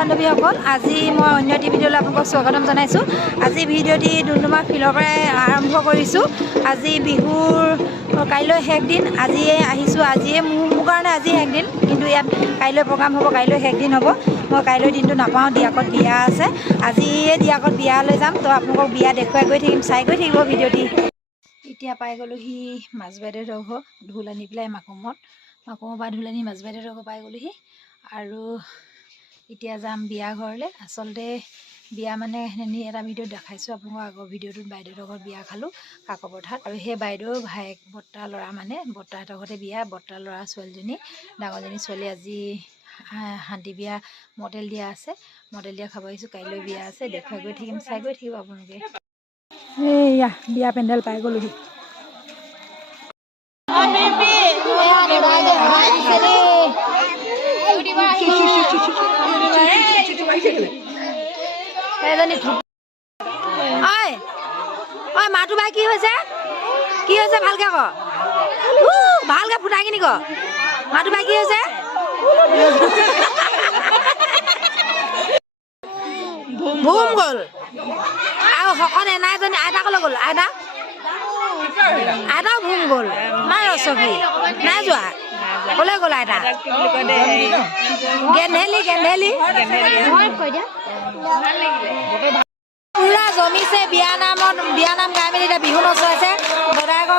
বান্ধৱীসকল, আজি মই অন্য এটি ভিডিঅ'লৈ আপোনালোকক স্বাগতম জনাইছোঁ। আজি ভিডিঅ'টি ডুমডুমা ফিল্ডৰ পৰাই আৰম্ভ কৰিছোঁ। আজি বিহুৰ কাইলৈ শেষ দিন। আজিয়ে আহিছোঁ, আজিয়ে মোৰ কাৰণে আজি শেষ দিন, কিন্তু ইয়াত কাইলৈ প্ৰগ্ৰাম হ'ব, কাইলৈ শেষ দিন হ'ব। মই কাইলৈ দিনটো নাপাওঁ, দিয়াকত বিয়া আছে। আজিয়ে দিয়াকত বিয়ালৈ যাম, তো আপোনালোকক বিয়া দেখুৱাই গৈ থাকিম, চাই গৈ থাকিব ভিডিঅ'টি। এতিয়া পাই গ'লোহি মাজবাইদেউহঁতৰ ঘৰ, ঢোল আনি পেলাই মাকুমত পৰা ঢোল আনি মাজবাইদেউহঁতৰ ঘৰ পাই গ'লোহি। আৰু এতিয়া যাম বিয়া ঘৰলৈ। আচলতে বিয়া মানে এটা ভিডিঅ'ত দেখাইছোঁ আপোনালোকৰ, আগৰ ভিডিঅ'টোত বাইদেউহঁতৰ ঘৰত বিয়া খালোঁ কাকপথাৰত। আৰু সেই বাইদেউ ভায়েক বৰ্তা ল'ৰা, মানে বৰ্তাহঁতৰ ঘৰতে বিয়া, বৰ্তা ল'ৰা ছোৱালীজনী, ডাঙৰজনী ছোৱালী আজি শান্তি বিয়া মডেল দিয়া আছে, মডেল দিয়া খাব আহিছোঁ। কাইলৈ বিয়া আছে, দেখুৱাই গৈ থাকিম, চাই গৈ থাকিব আপোনালোকে। এইয়া বিয়া পেণ্ডেল পাই গ'লোহি। ঐ মাতো বাই কি হৈছে? কি হৈছে ভালকে ক, ভালকে ফুটাই কিনি ক, মাতো বাই কি হৈছে? ভুম গ'ল আৰু শকত এনাইজনী আইতাকলৈ গ'ল, আইতাও ভুম গ'ল। নাই ৰচকী নাই যোৱা, ক'লৈ গ'ল আইতা? গেন্ধেলি পুৰা জমিছে। বিয়া নাম গাই মেলি এতিয়া বিহু নচুৱাইছে।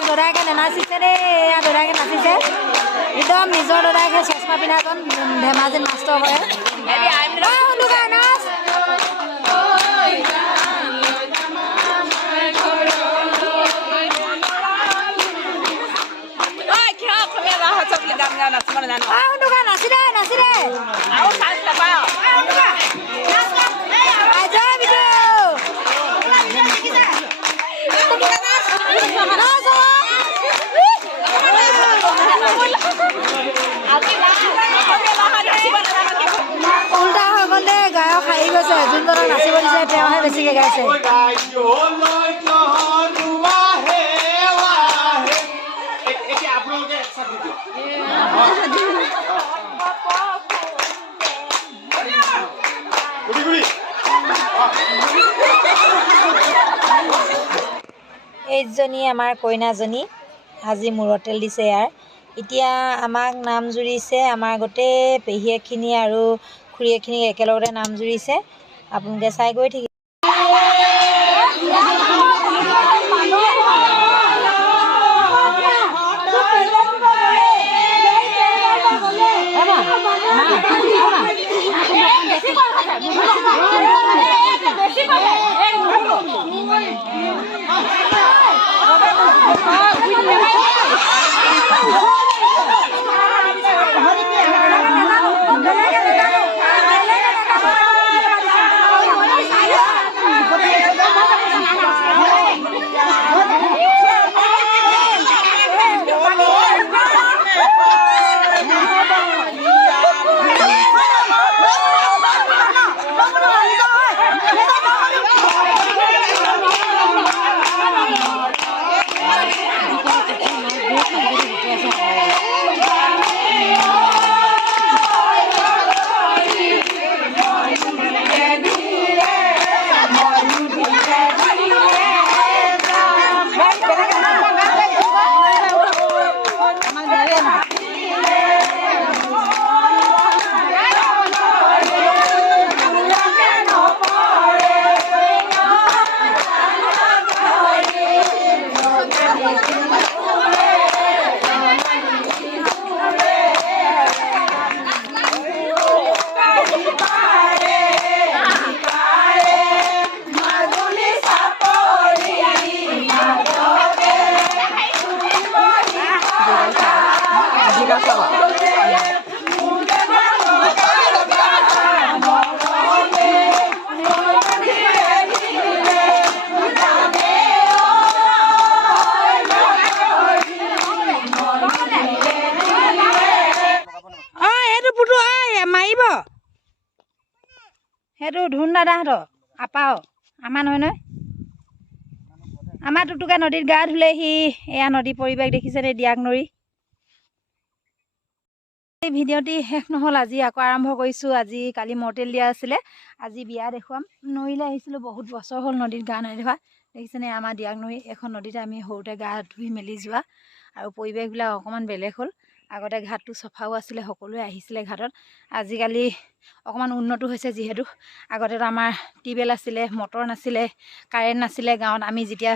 দদায়েকে নেনাচিছে দেই, এয়া দদায়েকে নাচিছে একদম নিজৰ দদায়েকে, চশমা পিন্ধাজন, ধেমাজিত মাষ্টৰ কৰে। উল্টা হৈ গ'ল দেই, গায়ক হাৰি গৈছে। যোনজনক নাচিব দিছে তেওঁহে বেছিকৈ গাইছে। এইজনী আমাৰ কইনাজনী, আজি মূৰত তেল দিছে ইয়াৰ। এতিয়া আমাক নাম জুৰিছে, আমাৰ গোটেই পেহীয়েকখিনি আৰু খুৰীয়েকখিনিক একেলগতে নাম জুৰিছে। আপোনালোকে চাই গৈ থাকিব। সেইটো ধুন দাদাহঁতৰ আপাও, আমাৰ নহয় নহয়। আমাৰ টুকটুকা নদীত গা ধুলেহি। এয়া নদী পৰিৱেশ দেখিছেনে, দিয়াক নদী। এই ভিডিঅ'টি শেষ নহ'ল, আজি আকৌ আৰম্ভ কৰিছোঁ। আজি কালি মৰ্টেল দিয়া আছিলে, আজি বিয়া দেখুৱাম। নৈলৈ আহিছিলোঁ, বহুত বছৰ হ'ল নদীত গা নাই ধোৱা। দেখিছেনে আমাৰ দিয়াক নৈ, এখন নদীতে আমি সৰুতে গা ধুই মেলি যোৱা, আৰু পৰিৱেশবিলাক অকণমান বেলেগ হ'ল। আগতে ঘাটটো চফাও আছিলে, সকলোৱে আহিছিলে ঘাটত। আজিকালি অকণমান উন্নত হৈছে, যিহেতু আগতেতো আমাৰ টিউবৱেল আছিলে, মটৰ নাছিলে, কাৰেণ্ট নাছিলে গাঁৱত। আমি যেতিয়া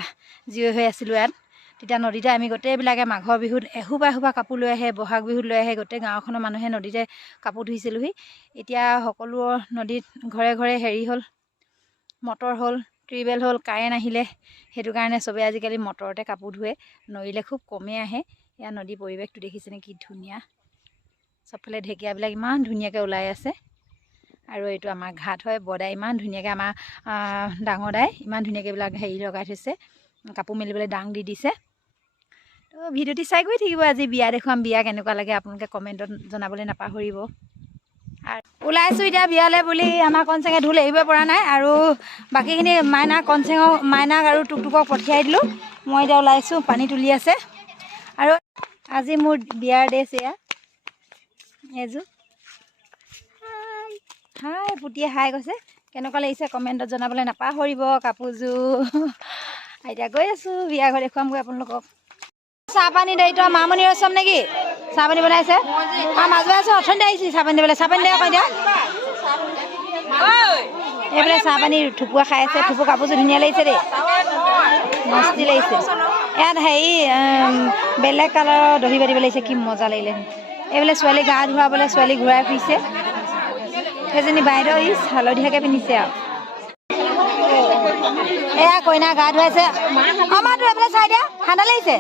জীয়ৰী হৈ আছিলোঁ ইয়াত, তেতিয়া নদীতে আমি গোটেইবিলাকে মাঘৰ বিহুত এসোপা এসোপা কাপোৰ লৈ আহে, বহাগ বিহুত লৈ আহে, গোটেই গাঁওখনৰ মানুহে নদীতে কাপোৰ ধুইছিলোঁহি। এতিয়া সকলো নদীত ঘৰে ঘৰে হেৰি হ'ল, মটৰ হ'ল, টিউবৱেল হ'ল, কাৰেণ্ট আহিলে। সেইটো কাৰণে চবেই আজিকালি মটৰতে কাপোৰ ধুৱে, নদীলৈ খুব কমেই আহে। ইয়াৰ নদীৰ পৰিৱেশটো দেখিছেনে কি ধুনীয়া, চবফালে ঢেকীয়াবিলাক ইমান ধুনীয়াকৈ ওলাই আছে। আৰু এইটো আমাৰ ঘাট হয়, বদাই ইমান ধুনীয়াকৈ আমাৰ ডাঙৰ দাই ইমান ধুনীয়াকৈ এইবিলাক হেৰি লগাই থৈছে, কাপোৰ মেলিবলৈ দাং দি দিছে। তো ভিডিঅ'টি চাই গৈ থাকিব। আজি বিয়া দেখুৱাম, বিয়া কেনেকুৱা লাগে আপোনালোকে কমেণ্টত জনাবলৈ নাপাহৰিব। আৰু ওলাইছোঁ এতিয়া বিয়ালৈ বুলি। আমাৰ কনচেঙে ঢোল এৰিব পৰা নাই, আৰু বাকীখিনি মাইনাক আৰু টুকটুকক পঠিয়াই দিলোঁ। মই এতিয়া ওলাইছোঁ, পানী তুলি আছে। আৰু আজি মোৰ বিয়াৰ ড্ৰেছ এয়া, এযোৰ। হাই পুতিয়ে হাই কৈছে, কেনেকুৱা লাগিছে কমেণ্টত জনাবলৈ নাপাহৰিব কাপোৰযোৰ। এতিয়া গৈ আছোঁ বিয়া ঘৰ দেখুৱামগৈ আপোনালোকক। চাহপানী দায়িত্ব মামনি ৰচম নেকি? চাহপানী বনাইছে মাজে আছোঁ, অথনি আহিছে চাহপানী দিবলৈ। চাহপানী দিয়া কৈ দিয়া। এইফালে চাহপানী থুপুৱা খাই আছে। থুপু কাপোৰযোৰ ধুনীয়া লাগিছে দেই, মস্তি লাগিছে। ইয়াত হেৰি বেলেগ কালাৰৰ দহি বাতিব লাগিছে, কি মজা লাগিলে। এইফালে ছোৱালী গা ধুৱাবলৈ ছোৱালী ঘূৰাই ফুৰিছে। সেইজনী বাইদেউ ই হালধীয়াকৈ পিন্ধিছে আৰু এয়া কইনা গা ধুৱাইছে। আমাৰতো এইফালে চাই দিয়া, ঠাণ্ডা লাগিছে।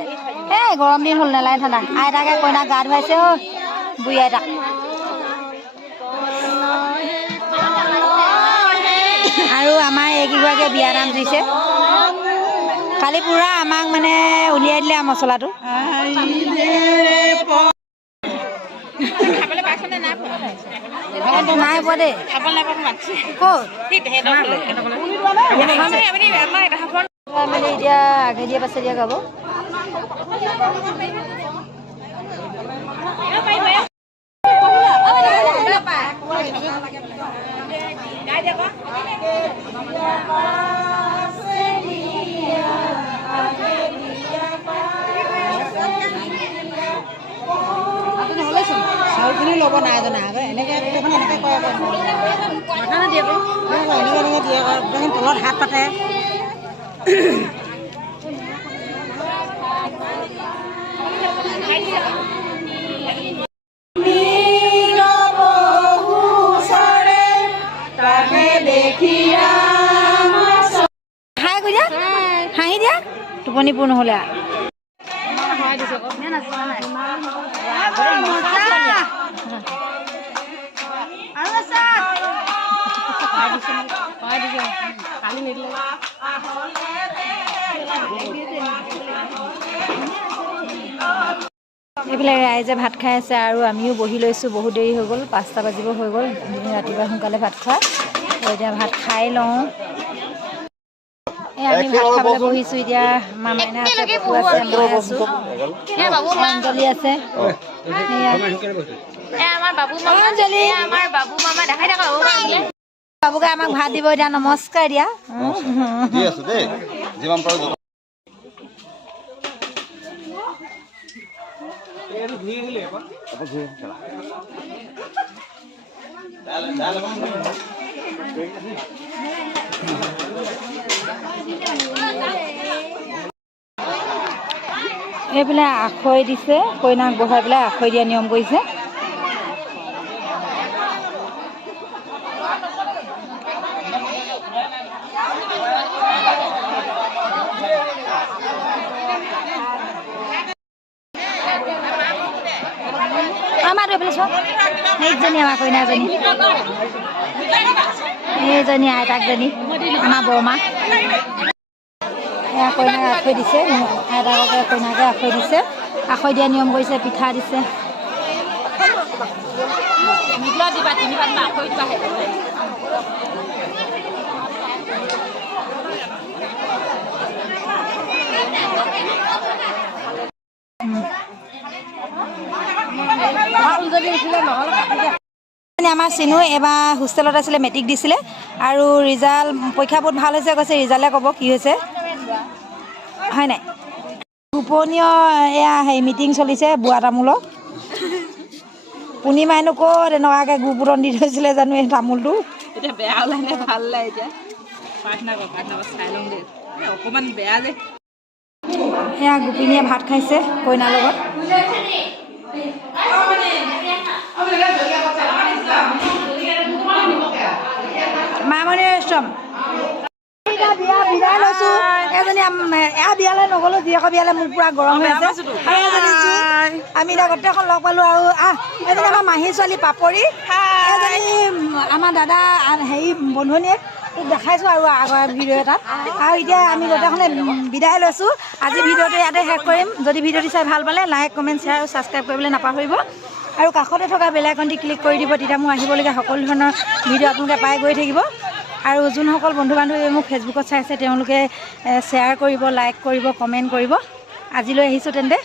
এই গৰম দিন হ'ল, নেলাগে ঠাণ্ডা। আইতাকে কইনা গা ধুৱাইছে অ, বুঢ়ী আইতাক। আৰু আমাৰ এইকেইগৰাকীয়ে বিয়া নাম দিছে। কালি পুৰা আমাক মানে উলিয়াই দিলে আৰু মছলাটো। নাই পোৱা দেই, এতিয়া আগে দিয়ে পাছে দিয়া গাব। চাউলখিনি ল'ব নাই জনা এনেকৈ এনেকৈ কয় মাখানা দিয়ে এনেকৈ দিয়ে তলত হাত পাতে। হাঁহি দিয়া টোপনি পূৰ নহ'লে এইফালে ৰাইজে ভাত খাই আছে, আৰু আমিও বহি লৈছোঁ। বহুত দেৰি হৈ গ'ল, 5টা বাজিব হৈ গ'ল। ৰাতিপুৱা সোনকালে ভাত খোৱা, এতিয়া ভাত খাই লওঁ। আমি ভাত খাবলৈ বহিছোঁ। এতিয়া মাইনা আছে, পপু আছে, মই আছোঁ, অঞ্জলি আছে। বাবুকে আমাক ভাত দিব এতিয়া। নমস্কাৰ দিয়া। এইফালে আখৈ দিছে, কইনাক বহাই পেলাই আখৈ দিয়া নিয়ম কৰিছে। আমাৰ এইফালে চোৱা, এইজনী আমাৰ কইনাজনী, এইজনী আইতাকজনী আমাৰ বৰমা। এয়া কইনাক আখৈ দিছে, আইতাকে কইনাকে আখৈ দিছে। আখৈ দিয়া নিয়ম কৰিছে, পিঠা দিছে। আমাৰ চিনু এবাৰ হোষ্টেলত আছিলে, মেট্ৰিক দিছিলে আৰু ৰিজাল্ট পৰীক্ষা বহুত ভাল হৈছে কৈছে। ৰিজাল্টে ক'ব কি হৈছে, হয় নাই? গোপনীয় এয়া হেৰি মিটিং চলিছে বুঢ়া তামোলৰ। পূৰ্ণিমাইনো ক'ত এনেকুৱাকৈ গুপুতন দি থৈছিলে জানো এই তামোলটো। এতিয়া বেয়া ওলাই নে ভাল ওলাই এতিয়া প্ৰাৰ্থনা কৰ চাই লওঁ দেই অকণমান বেয়া যে। সেয়া গোপিনীয়ে ভাত খাইছে কইনাৰ লগত। মামণি ৰেষ্টম বিয়া বিদায় লৈছোঁ। এজনী এয়া বিয়ালৈ নগ'লোঁ, জীয়েকৰ বিয়ালৈ মোৰ পূৰা গৰম হৈ আছে। আমি এতিয়া গোটেইখন লগ পালোঁ আৰু এজনী আমাৰ মাহী ছোৱালী পাপৰি, এজনী আমাৰ দাদা হেৰি বন্ধনীয়ে তোক দেখাইছোঁ আৰু আগৰ ভিডিঅ' এটাত। আৰু এতিয়া আমি গোটেইখনে বিদায় লৈছোঁ। আজি ভিডিঅ'টো ইয়াতে শেষ কৰিম। যদি ভিডিঅ'টো চাই ভাল পালে লাইক, কমেণ্ট, শ্বেয়াৰ আৰু ছাবস্ক্ৰাইব কৰিবলৈ নাপাহৰিব। আৰু কাষতে থকা বেল আইকনটি ক্লিক কৰি দিব, তেতিয়া মোৰ আহিবলগীয়া সকলো ধৰণৰ ভিডিঅ' আপোনালোকে পাই গৈ থাকিব। আৰু যোনসকল বন্ধু বান্ধৱীয়ে মোক ফেচবুকত চাইছে তেওঁলোকে শ্বেয়াৰ কৰিব, লাইক কৰিব, কমেণ্ট কৰিব। আজিলৈ আহিছোঁ তেন্তে।